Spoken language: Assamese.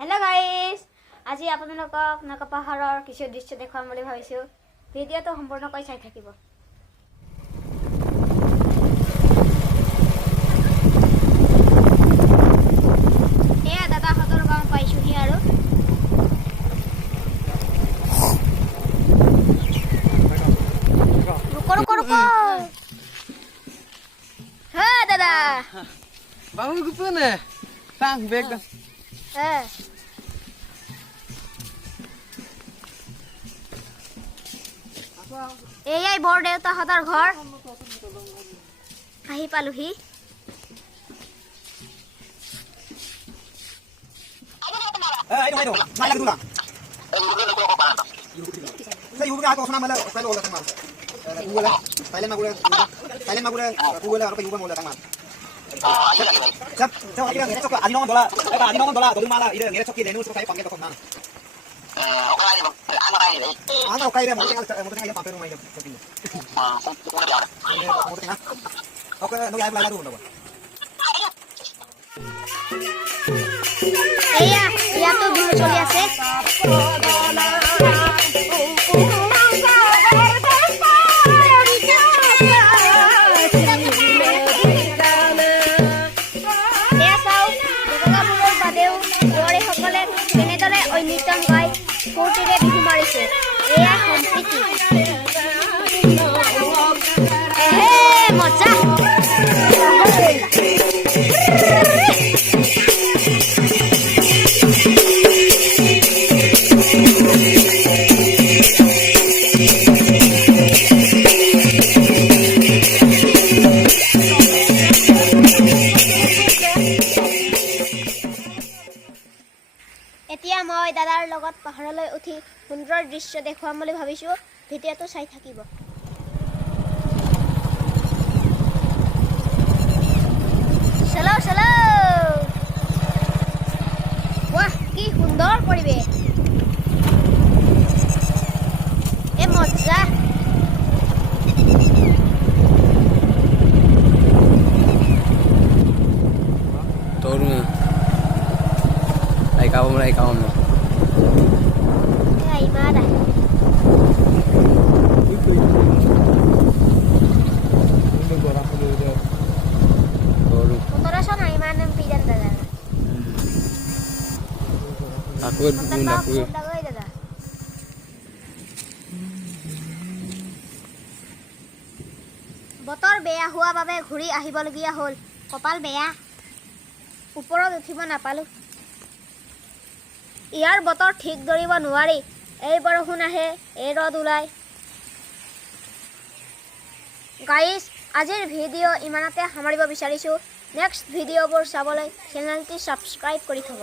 हेलो गाइस আজি আপোনালোকক নাকা পাহাৰৰ কিছু দৃশ্য দেখুৱাম বুলি ভাবিছো ভিডিঅটো সম্পূৰ্ণকৈ চাই থাকিব এয়া দাদা হতৰ গাঁও পাইছোহি আৰু ৰুক হে দাদা বাবু গুপনে টাং বেগ এয়াই বৰ দেউতাহঁতৰ ঘৰ আহি পালোহি এয়া ইয়াতো বিহু চলি আছে কেনেদৰে ঐনিতম গাই ফূৰ্তিৰে বিহু মাৰিছে এয়া সম্প্ৰীতি মজা এতিয়া মই দাদাৰ লগত পাহাৰলৈ উঠি সুন্দৰ দৃশ্য দেখুৱাম বুলি ভাবিছো ভিডিঅটো চাই থাকিব চলো চলো বাহ কি সুন্দৰ পৰিবেশ এ মজা Torna. Ay kamu mulai kamu. ay mara motorasan ay manang pidan dada Aku bunda aku. বতৰ বেয়া হোৱা বাবে ঘূৰি আহিবলগীয়া হ'ল কপাল বেয়া ওপৰত উঠিব নাপালো ইয়াৰ বতৰ ঠিক ধৰিব নোৱাৰি এই বৰষুণ আহে এই ৰদ ওলায় গাইস আজিৰ ভিডিঅ' ইমানতে সামৰিব বিচাৰিছো নেক্সট ভিডিঅ'বোৰ চাবলৈ চেনেলটি সাবস্ক্ৰাইব কৰি থব